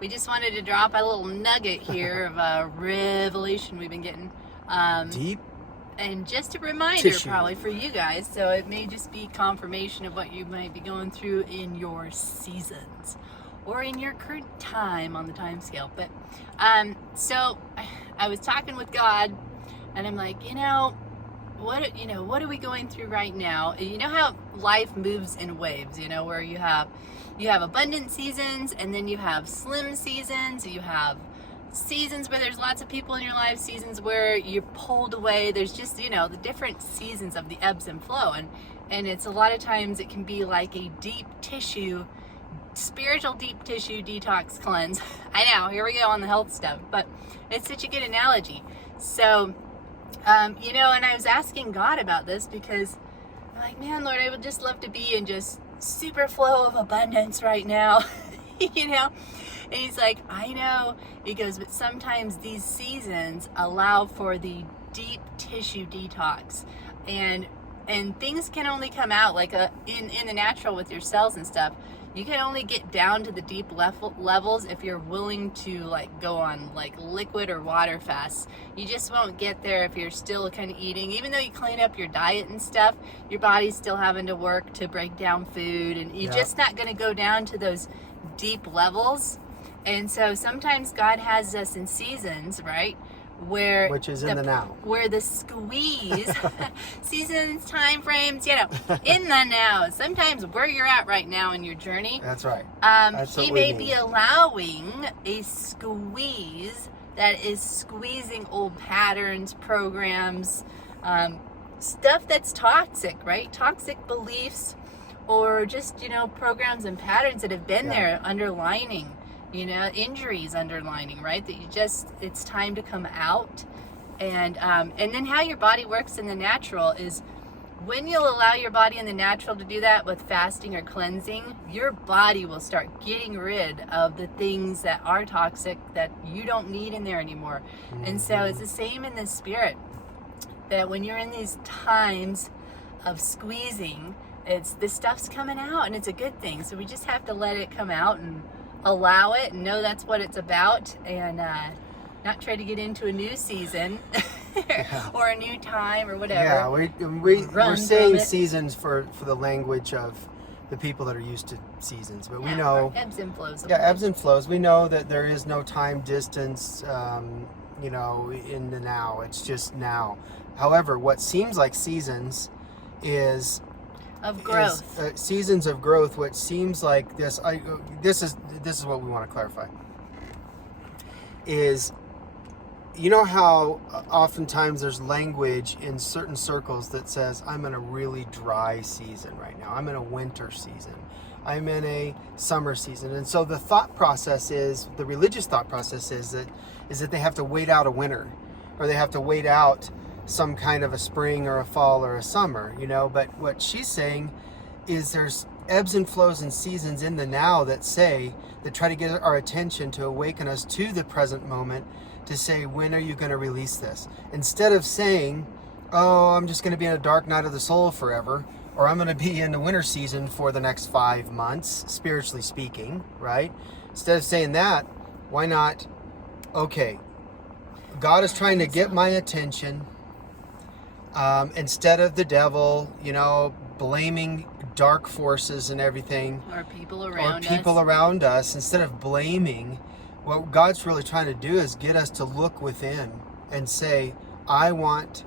we just wanted to drop a little nugget here of a revelation we've been getting. Deep. And just a reminder Tissue. probably for you guys, so it may just be confirmation of what you might be going through in your seasons or in your current time on the time scale. But so I was talking with God, and I'm like, what are we going through right now? You know how life moves in waves, where you have abundant seasons, and then you have slim seasons, you have seasons where there's lots of people in your life, seasons where you're pulled away. There's just, the different seasons of the ebbs and flow. And it's a lot of times it can be like a spiritual deep tissue detox cleanse. I know, here we go on the health stuff, but it's such a good analogy. So, and I was asking God about this because I'm like, man, Lord, I would just love to be in just super flow of abundance right now, And he's like, I know. He goes, but sometimes these seasons allow for the deep tissue detox, and things can only come out like in the natural with your cells and stuff. You can only get down to the deep levels if you're willing to like go on like liquid or water fasts. You just won't get there if you're still kind of eating. Even though you clean up your diet and stuff, your body's still having to work to break down food, and you're just not going to go down to those deep levels. And so sometimes God has us in seasons, right? Which is in the now. Where the squeeze, seasons, time frames, in the now. Sometimes where you're at right now in your journey. That's right. He may be allowing a squeeze that is squeezing old patterns, programs, stuff that's toxic, right? Toxic beliefs, or just, programs and patterns that have been there underlining. Injuries underlining, right? That it's time to come out. And then how your body works in the natural is when you'll allow your body in the natural to do that with fasting or cleansing, your body will start getting rid of the things that are toxic that you don't need in there anymore. Mm-hmm. And so it's the same in the spirit, that when you're in these times of squeezing, this stuff's coming out, and it's a good thing. So we just have to let it come out and allow it and know that's what it's about, and not try to get into a new season or a new time or whatever. Yeah, we're saying seasons for the language of the people that are used to seasons, but we know ebbs and flows. Yeah, ebbs and flows. We know that there is no time distance, in the now. It's just now. However, what seems like seasons is of growth. Seasons of growth. What seems like this is what we want to clarify. Is, how oftentimes there's language in certain circles that says, I'm in a really dry season right now. I'm in a winter season. I'm in a summer season. And so the religious thought process is that they have to wait out a winter, or they have to wait out some kind of a spring or a fall or a summer, but what she's saying is there's ebbs and flows and seasons in the now that try to get our attention, to awaken us to the present moment, to say, when are you going to release this? Instead of saying, oh, I'm just going to be in a dark night of the soul forever, or I'm going to be in the winter season for the next 5 months, spiritually speaking, right? Instead of saying that, why not, okay, God is trying to get my attention. Instead of the devil, blaming dark forces and everything, or people around us, instead of blaming, what God's really trying to do is get us to look within and say, I want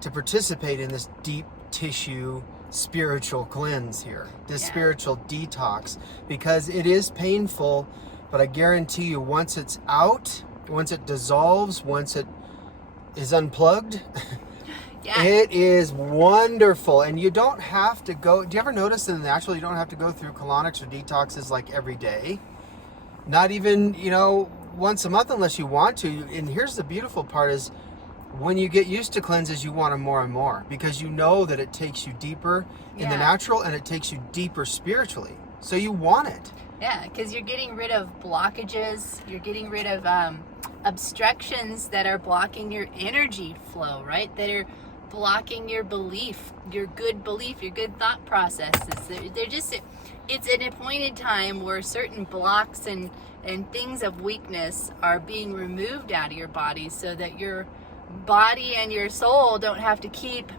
to participate in this deep tissue spiritual cleanse here, this spiritual detox, because it is painful, but I guarantee you, once it's out, once it dissolves, once it is unplugged, it is wonderful. And you don't have to go, do you ever notice in the natural, you don't have to go through colonics or detoxes like every day? Not even, once a month unless you want to. And here's the beautiful part is, when you get used to cleanses, you want them more and more, because you know that it takes you deeper in the natural, and it takes you deeper spiritually. So you want it. Yeah, because you're getting rid of blockages. You're getting rid of obstructions that are blocking your energy flow, right? That are blocking your belief, your good thought processes. They're just, it's an appointed time where certain blocks and things of weakness are being removed out of your body, so that your body and your soul don't have to keep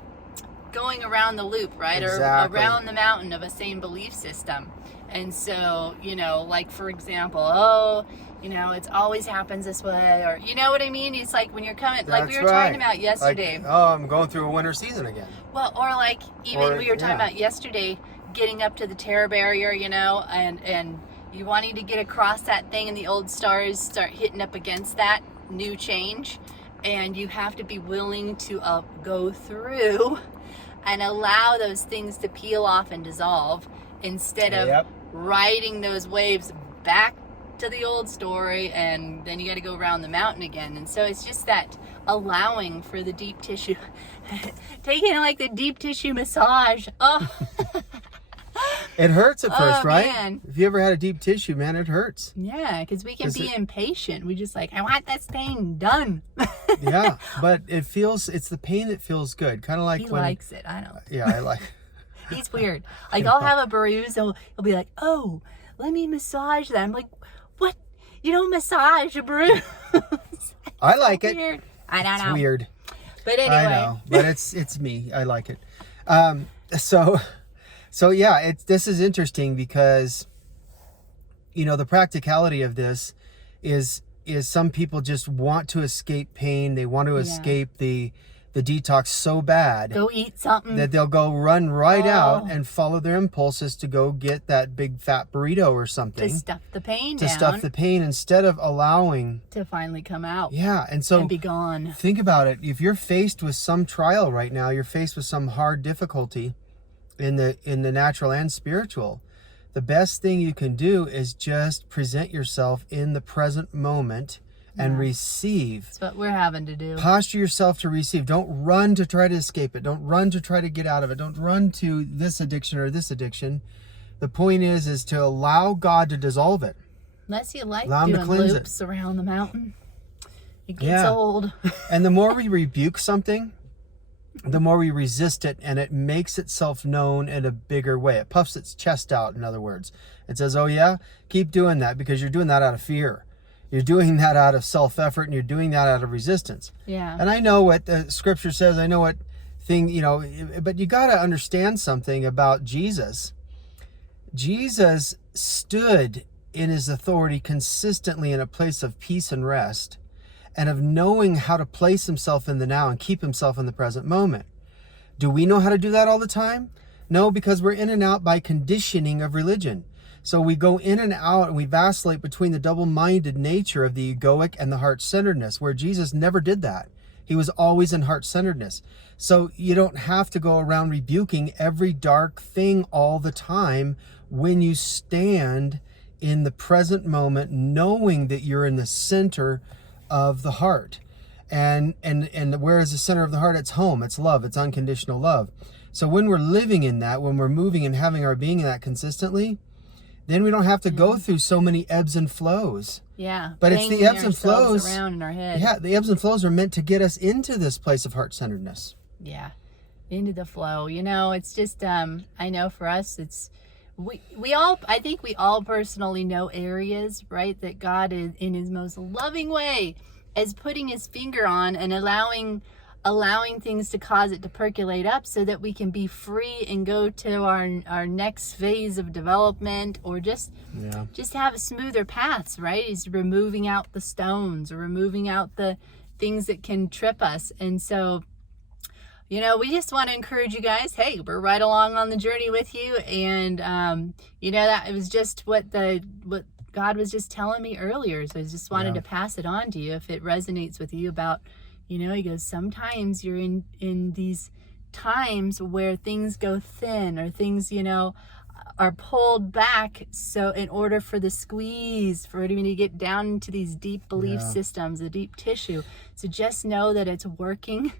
going around the loop, right? Exactly. Or around the mountain of a same belief system. And so, like, for example, it's always happens this way, or you know what I mean? It's like when you're coming, like we were talking about yesterday. Like, oh, I'm going through a winter season again. Well, or like even we were talking about yesterday, getting up to the terror barrier, and you wanting to get across that thing, and the old stars start hitting up against that new change, and you have to be willing to go through and allow those things to peel off and dissolve, instead of riding those waves back to the old story, and then you got to go around the mountain again. And so it's just that allowing for the deep tissue, taking like the deep tissue massage. Oh, it hurts at first, right? Man. If you ever had a deep tissue, man, it hurts. Yeah, because we can be impatient. We just like, I want this pain done. Yeah, but it's the pain that feels good. Kind of like he likes it. I know. Yeah, I like. He's weird. Like, I'll have a bruise, and he'll be like, oh, let me massage that. I'm like, what? You don't massage a bruise. I like it. Weird. I don't know. It's weird. But anyway. I know, but it's me. I like it. So yeah, this is interesting because, the practicality of this is some people just want to escape pain. They want to escape the detox so bad. Go eat something. That they'll go run right out and follow their impulses to go get that big fat burrito or something. To stuff the pain To down. stuff the pain instead of allowing. To finally come out. Yeah, and so. And be gone. Think about it. If you're faced with some trial right now, you're faced with some hard difficulty in the natural and spiritual, the best thing you can do is just present yourself in the present moment and receive. That's what we're having to do. Posture yourself to receive. Don't run to try to escape it. Don't run to try to get out of it. Don't run to this addiction or this addiction. The point is to allow God to dissolve it. Unless you like allow doing loops around the mountain. It gets old. And the more we rebuke something, the more we resist it, and it makes itself known in a bigger way. It puffs its chest out, in other words. It says, oh yeah, keep doing that, because you're doing that out of fear. You're doing that out of self-effort, and you're doing that out of resistance. Yeah. And I know what the scripture says. I know what thing, but you got to understand something about Jesus. Jesus stood in his authority consistently in a place of peace and rest, and of knowing how to place himself in the now and keep himself in the present moment. Do we know how to do that all the time? No, because we're in and out by conditioning of religion. So we go in and out, and we vacillate between the double-minded nature of the egoic and the heart-centeredness, where Jesus never did that. He was always in heart-centeredness. So you don't have to go around rebuking every dark thing all the time when you stand in the present moment, knowing that you're in the center of the heart. And where is the center of the heart? It's home, it's love, it's unconditional love. So when we're living in that, when we're moving and having our being in that consistently, then we don't have to go through so many ebbs and flows. Yeah. But it's the ebbs and flows around in our head. Yeah, the ebbs and flows are meant to get us into this place of heart-centeredness. Yeah. Into the flow. It's just I know for us it's I think we all personally know areas, right, that God is in his most loving way is putting his finger on and allowing things to cause it to percolate up, so that we can be free and go to our next phase of development, or just have smoother paths, right? He's removing out the stones, or removing out the things that can trip us. And so, we just want to encourage you guys. Hey, we're right along on the journey with you. And, that it was just what God was just telling me earlier. So I just wanted to pass it on to you if it resonates with you about, he goes, sometimes you're in these times where things go thin, or things, are pulled back. So in order for the squeeze, for you to get down into these deep belief systems, the deep tissue. So just know that it's working,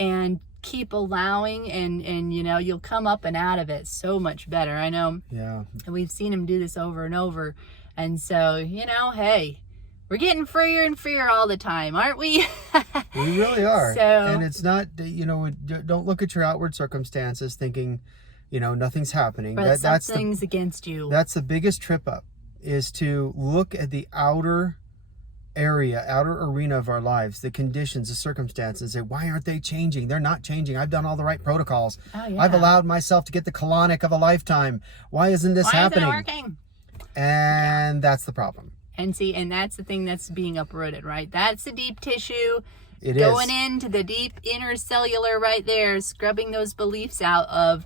and keep allowing, and you'll come up and out of it so much better. I know. Yeah. And we've seen him do this over and over. And so, hey, we're getting freer and freer all the time, aren't we? We really are. So, and it's not, don't look at your outward circumstances thinking, nothing's happening. But something's against you. That's the biggest trip up, is to look at the outer arena of our lives, the conditions, the circumstances, say, why aren't they changing? They're not changing. I've done all the right protocols. Oh, yeah. I've allowed myself to get the colonic of a lifetime. Why isn't this happening? Why isn't it working? And that's the problem. And that's the thing that's being uprooted, right? That's the deep tissue. It going is. into the deep inner cellular right there, scrubbing those beliefs out of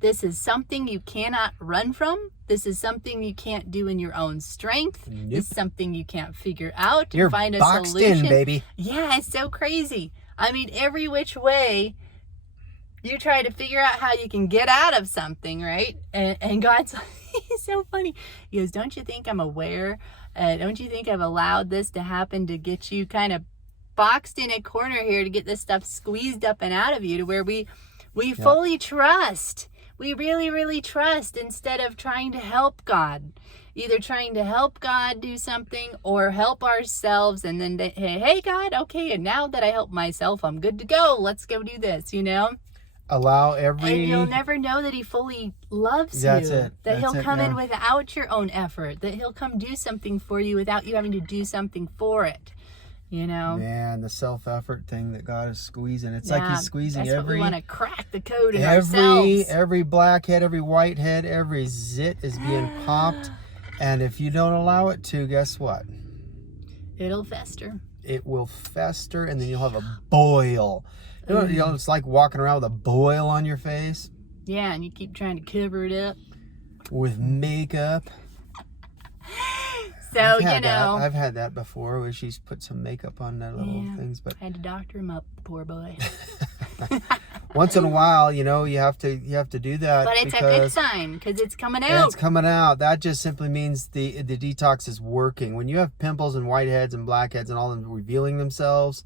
this is something you cannot run from. This is something you can't do in your own strength. Nope. It's something you can't figure out You're and find a boxed solution. in, baby. Yeah, it's so crazy. I mean, every which way you try to figure out how you can get out of something, right? And God's he's so funny. He goes, don't you think I'm aware? Don't you think I've allowed this to happen to get you kind of boxed in a corner here, to get this stuff squeezed up and out of you, to where we fully trust. We really, really trust, instead of trying to help God. Either trying to help God do something or help ourselves, and then, hey, God, okay, and now that I help myself, I'm good to go. Let's go do this, Allow And you'll never know that he fully loves That's you. it. That he'll come in yeah. without your own effort. That he'll come do something for you without you having to do something for it. Man, the self-effort thing that God is squeezing. It's like he's squeezing that's what we want to crack the code in ourselves. Every blackhead, every whitehead, every zit is being popped. And if you don't allow it to, guess what? It'll fester. It will fester, and then you'll have a boil. It's like walking around with a boil on your face. Yeah, and you keep trying to cover it up. With makeup. So, I've had that before, where she's put some makeup on the little things. But I had to doctor him up, poor boy. once in a while, you have to do that. But it's a good sign, because it's coming out. It's coming out. That just simply means the detox is working. When you have pimples and whiteheads and blackheads and all of them revealing themselves,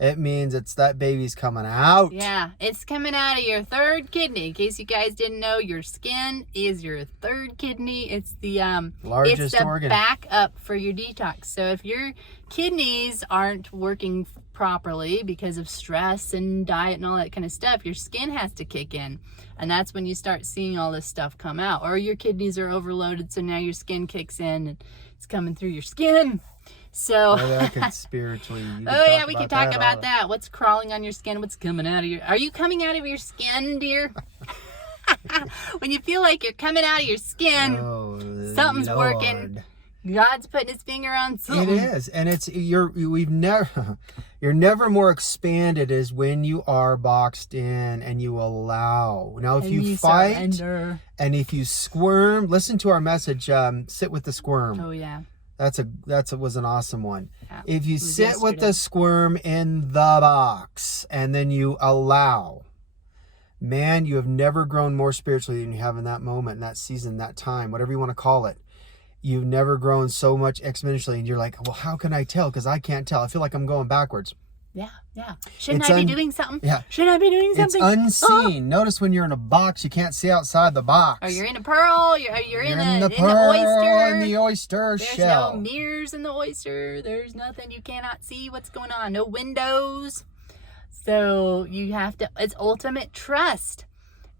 it means that baby's coming out. Yeah, it's coming out of your third kidney. In case you guys didn't know, your skin is your third kidney. It's the largest it's the organ. backup for your detox. So if your kidneys aren't working properly because of stress and diet and all that kind of stuff, your skin has to kick in. And that's when you start seeing all this stuff come out. Or your kidneys are overloaded, so now your skin kicks in and it's coming through your skin. So, that could spiritually. We can talk about that. What's crawling on your skin? What's coming out of your? Are you coming out of your skin, dear? When you feel like you're coming out of your skin, something's working. God's putting his finger on something. It is, and you're never more expanded as when you are boxed in and you allow. Now, if you fight surrender. And if you squirm, listen to our message. Sit with the squirm. Oh yeah. That was an awesome one. Yeah, if you sit with the squirm in the box and then you allow, man, you have never grown more spiritually than you have in that moment, in that season, that time, whatever you want to call it. You've never grown so much exponentially, and you're like, well, how can I tell? Because I can't tell. I feel like I'm going backwards. Yeah. Shouldn't I be doing something? Yeah. Shouldn't I be doing something? It's unseen. Notice when you're in a box, you can't see outside the box. Or you're in a pearl. You're in the pearl, oyster. In the oyster shell. There's no mirrors in the oyster. There's nothing. You cannot see what's going on. No windows. So you have to. It's ultimate trust.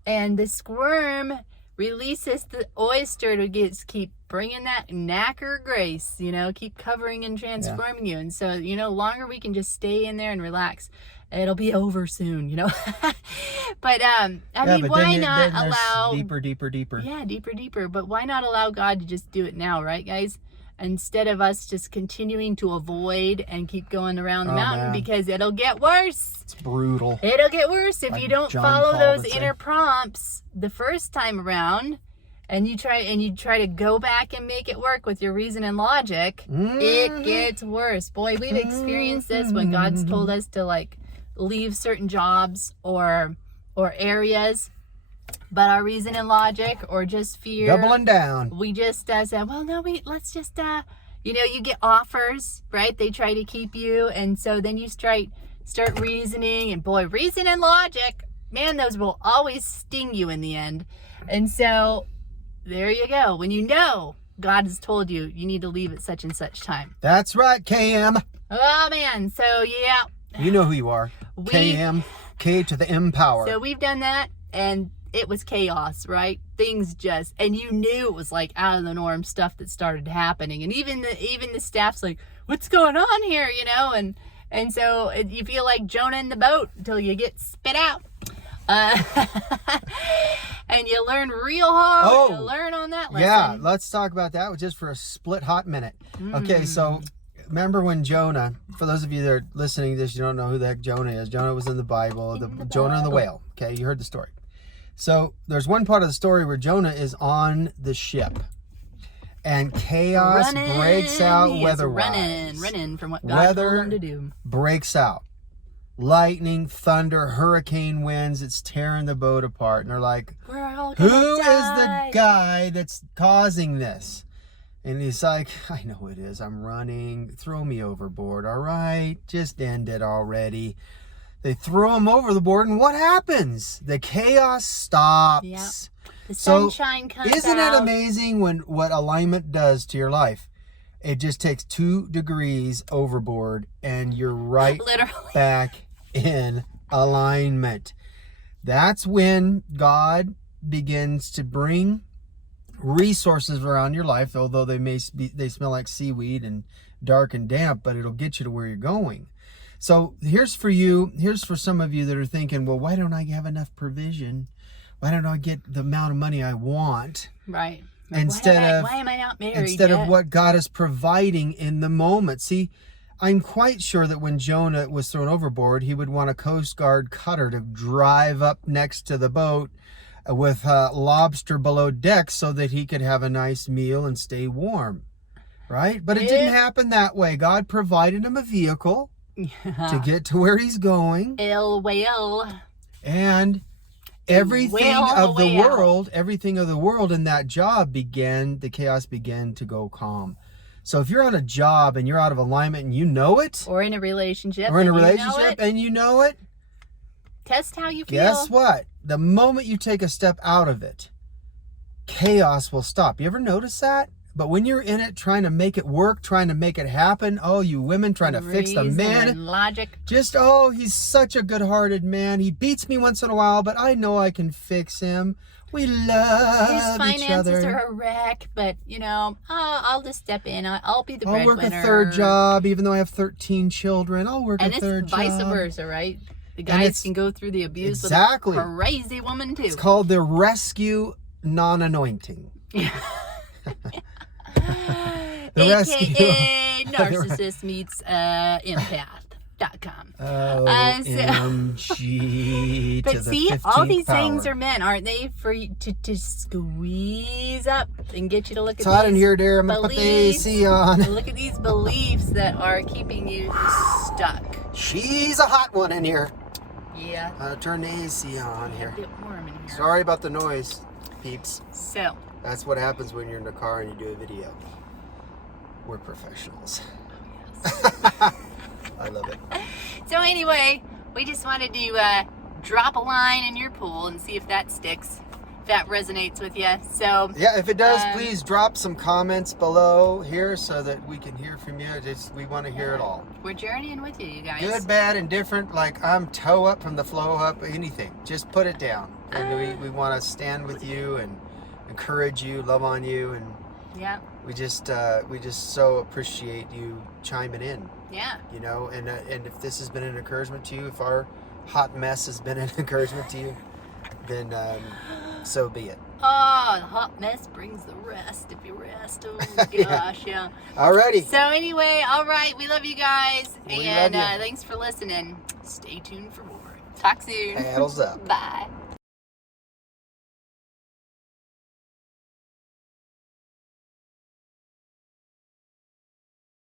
And the squirm releases the oyster to keep bringing that knacker grace, keep covering and transforming you. And so, longer we can just stay in there and relax, it'll be over soon, But, why not allow... Deeper. Yeah, deeper. But why not allow God to just do it now, right, guys? Instead of us just continuing to avoid and keep going around the mountain, because it'll get worse. It's brutal. It'll get worse if you don't follow those inner prompts the first time around, and you try to go back and make it work with your reason and logic. It gets worse. Boy, we've experienced this when God's told us to leave certain jobs or areas. But our reason and logic, or just fear, doubling down, we just said, well, no, let's just, you get offers, right? They try to keep you. And so then you start reasoning, and boy, reason and logic, man, those will always sting you in the end. And so there you go. When you know God has told you need to leave at such and such time. That's right, KM. Oh man, so yeah. You know who you are. KM, K to the M power. So we've done that, and it was chaos, right? Things just, and you knew it was like out of the norm stuff that started happening, and even the staff's like, what's going on here, you know? And so you feel like Jonah in the boat until you get spit out. And you learn real hard. Oh, you learn on that lesson. Yeah, let's talk about that just for a split hot minute. Okay, so remember when Jonah, for those of you that are listening to this, you don't know who the heck Jonah is. Jonah was in the Bible, Jonah and the whale. Okay, you heard the story. So there's one part of the story where Jonah is on the ship. And chaos breaks out weather-wise. Running from what God told him to do. Breaks out. Lightning, thunder, hurricane winds, it's tearing the boat apart. And they're like, who is the guy that's causing this? And he's like, I know it is. I'm running. Throw me overboard. All right. Just end it already. They throw him over the board, and what happens? The chaos stops. Yep. The sunshine comes Isn't it out. amazing what alignment does to your life? It just takes 2 degrees overboard, and you're right back in alignment. That's when God begins to bring resources around your life, although they smell like seaweed and dark and damp, but it'll get you to where you're going. So here's for some of you that are thinking, well, why don't I have enough provision? Why don't I get the amount of money I want? Right. Why am I not married instead yet? of what God is providing in the moment. See, I'm quite sure that when Jonah was thrown overboard, he would want a Coast Guard cutter to drive up next to the boat with lobster below deck so that he could have a nice meal and stay warm. Right? But it didn't happen that way. God provided him a vehicle to get to where he's going. And everything of the world in that job the chaos began to go calm. So if you're on a job and you're out of alignment and you know it, or in a relationship and you know it, test how you feel. Guess what? The moment you take a step out of it, chaos will stop. You ever notice that? But when you're in it, trying to make it work, trying to make it happen, oh, you women trying to fix the man. And logic. Just, he's such a good-hearted man. He beats me once in a while, but I know I can fix him. We love each other. His finances are a wreck, but, I'll just step in. I'll be the breadwinner. I'll work a third job, even though I have 13 children. I'll work a third job. And it's vice versa, right? The guys can go through the abuse with a crazy woman, too. It's called the rescue non-anointing. AKA narcissist meets empath.com. OMG. But see, all these things are meant, aren't they, for you to squeeze up and get you to look at it's hot in here, dear. I'm going to put the AC on. Look at these beliefs that are keeping you stuck. She's a hot one in here. Yeah. I'll turn the AC on here. A bit warm in here. Sorry about the noise, peeps. So. That's what happens when you're in the car and you do a video. We're professionals. Oh, yes. I love it. So anyway, we just wanted to drop a line in your pool and see if that sticks, if that resonates with you. So yeah, if it does, please drop some comments below here so that we can hear from you. We want to hear it all. We're journeying with you guys. Good, bad, and different. Like I'm toe up from the flow up. Anything, just put it down. And we want to stand with you and encourage you, love on you, and yeah, we just so appreciate you chiming in. Yeah, and if this has been an encouragement to you, if our hot mess has been an encouragement to you, then so be it. Oh, the hot mess brings the rest. If you rest, oh gosh, yeah. Alrighty. So anyway, all right, we love you guys, love and you. Thanks for listening. Stay tuned for more. Talk soon. Paddles up. Bye.